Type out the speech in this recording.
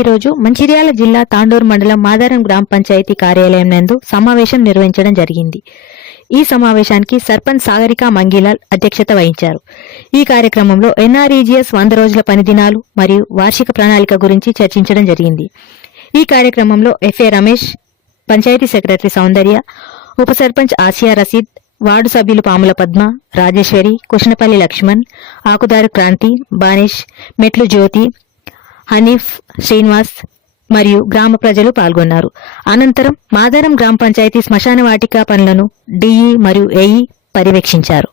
రోజు మంచిర్యాల జిల్లా తాండూరు మండలం మాదారం గ్రామ పంచాయతీ కార్యాలయం నందు సమావేశం నిర్వహించడం జరిగింది. ఈ సమావేశానికి సర్పంచ్ సాగరిక మంగిలాల్ అధ్యక్షత వహించారు. ఈ కార్యక్రమంలో ఎన్ఆర్ఈజీఎస్ వంద రోజుల పనిదినాలు మరియు వార్షిక ప్రణాళిక గురించి చర్చించడం జరిగింది. ఈ కార్యక్రమంలో ఎఫ్ఏ రమేష్ పంచాయతీ సెక్రటరీ సౌందర్య ఉప సర్పంచ్ ఆసియా రసీద్ వార్డు సభ్యులు పాముల పద్మ రాజేశ్వరి కృష్ణపల్లి లక్ష్మణ్ ఆకుదారు క్రాంతి బానేష్ మెట్లు జ్యోతి హనీఫ్ శ్రీనివాస్ మరియు గ్రామ ప్రజలు పాల్గొన్నారు. అనంతరం మాదారం గ్రామ పంచాయతీ శ్మశాన వాటిక పనులను డిఈ మరియు ఏఈ పర్యవేక్షించారు.